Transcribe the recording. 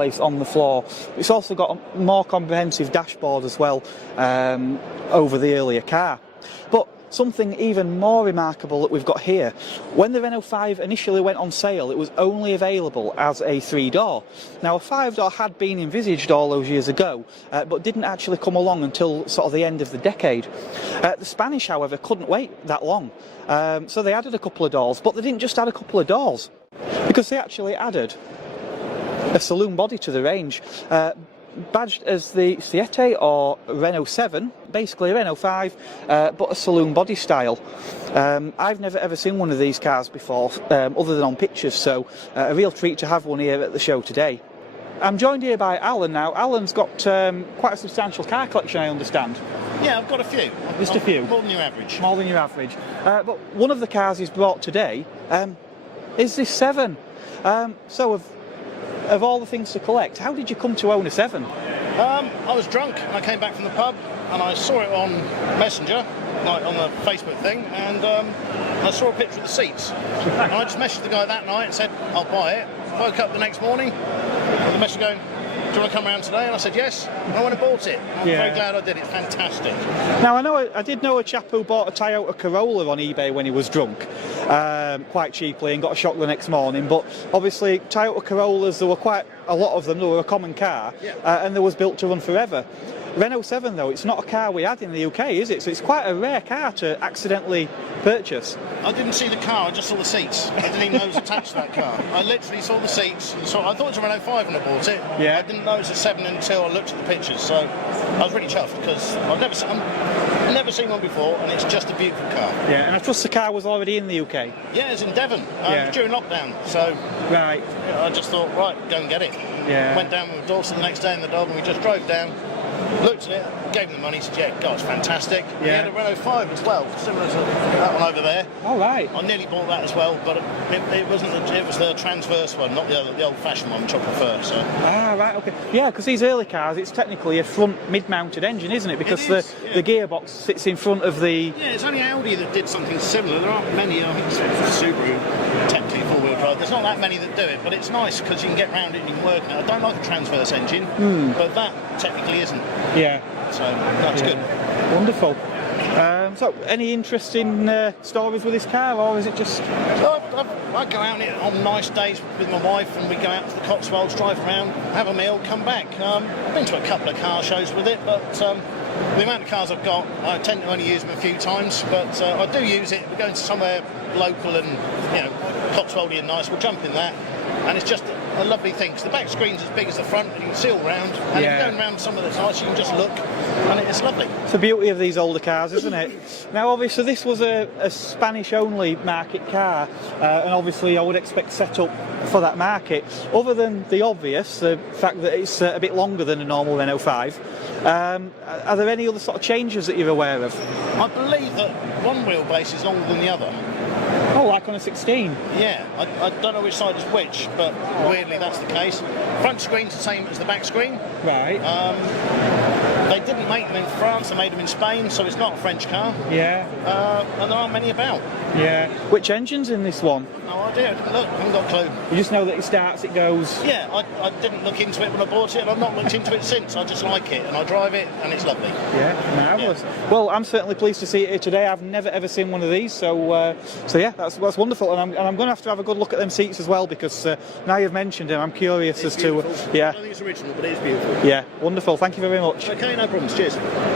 place on the floor. It's also got a more comprehensive dashboard as well over the earlier car. But something even more remarkable that we've got here, when the Renault 5 initially went on sale, it was only available as a 3-door. Now, a 5-door had been envisaged all those years ago, but didn't actually come along until sort of the end of the decade. The Spanish, however, couldn't wait that long, so they added a couple of doors, but they didn't just add a couple of doors, because they actually added a saloon body to the range. Badged as the Siete or Renault 7, basically a Renault 5, but a saloon body style. I've never ever seen one of these cars before, other than on pictures, so a real treat to have one here at the show today. I'm joined here by Alan now. Alan's got quite a substantial car collection, I understand. Yeah, I've got a few. Just a few? More than your average. More than your average. But one of the cars he's brought today is this 7. So of all the things to collect, how did you come to own a 7? I was drunk and I came back from the pub and I saw it on Messenger, like on the Facebook thing, and I saw a picture of the seats. And I just messaged the guy that night and said, I'll buy it. Woke up the next morning with a message going, do you want to come around today? And I said yes, and I went and bought it. I'm very glad I did. It's fantastic. Now, I did know a chap who bought a Toyota Corolla on eBay when he was drunk, quite cheaply, and got a shock the next morning. But obviously, Toyota Corollas, there were quite a lot of them. They were a common car, and they was built to run forever. Renault 7, though, it's not a car we had in the UK, is it? So it's quite a rare car to accidentally purchase. I didn't see the car, I just saw the seats. I didn't even know it was attached to that car. I literally saw the seats. I thought it was a Renault 5 when I bought it. Yeah. I didn't know it was a 7 until I looked at the pictures. So I was really chuffed because I've never seen one before, and it's just a beautiful car. Yeah, and I trust the car was already in the UK. Yeah, it's in Devon during lockdown. So right. I just thought, right, go and get it. Yeah. Went down with Dawson the next day in the dog, and we just drove down. Looked at it, gave him the money, said, yeah, God, it's fantastic. Yeah. He had a Renault 5 as well, similar to that one over there. All right. I nearly bought that as well, but it wasn't. It was the transverse one, not the old-fashioned one, which I prefer. So. Ah, right, okay. Yeah, because these early cars, it's technically a front mid-mounted engine, isn't it? Because the gearbox sits in front of the... Yeah, it's only Audi that did something similar. There aren't many. I think it's Subaru, technically four-wheel drive. There's not that many that do it, but it's nice because you can get around it and you can work in it. I don't like a transverse engine, but that technically isn't. Yeah. So that's good. Wonderful. So, any interesting stories with this car, or is it just... I go out on nice days with my wife, and we go out to the Cotswolds, drive around, have a meal, come back. I've been to a couple of car shows with it, but the amount of cars I've got, I tend to only use them a few times, but I do use it. We're going to somewhere local and, Cotswoldy and nice, we'll jump in that. And it's just a lovely thing, because the back screen's as big as the front, and you can see all round. And if you're going around somewhere that's nice, you can just look, and it's lovely. It's the beauty of these older cars, isn't it? Now, obviously, this was a Spanish-only market car, and obviously I would expect set up for that market. Other than the obvious, the fact that it's a bit longer than a normal Renault 5, are there any other sort of changes that you're aware of? I believe that one wheelbase is longer than the other. Oh, like on a 16? Yeah, I don't know which side is which, but weirdly that's the case. Front screen's the same as the back screen. Right. They didn't make them in France, they made them in Spain, so it's not a French car. Yeah. And there aren't many about. Yeah. Which engine's in this one? No idea, I didn't look, I haven't got a clue. You just know that it starts, it goes... Yeah, I didn't look into it when I bought it, and I've not looked into it since. I just like it, and I drive it, and it's lovely. Yeah, marvellous. Yeah. Well, I'm certainly pleased to see it here today. I've never ever seen one of these, so yeah, that's wonderful. And I'm going to have a good look at them seats as well, because now you've mentioned them, I'm curious as to... Yeah. I don't think it's original, but it is beautiful. Yeah, wonderful. Thank you very much. Okay, no problems. Cheers.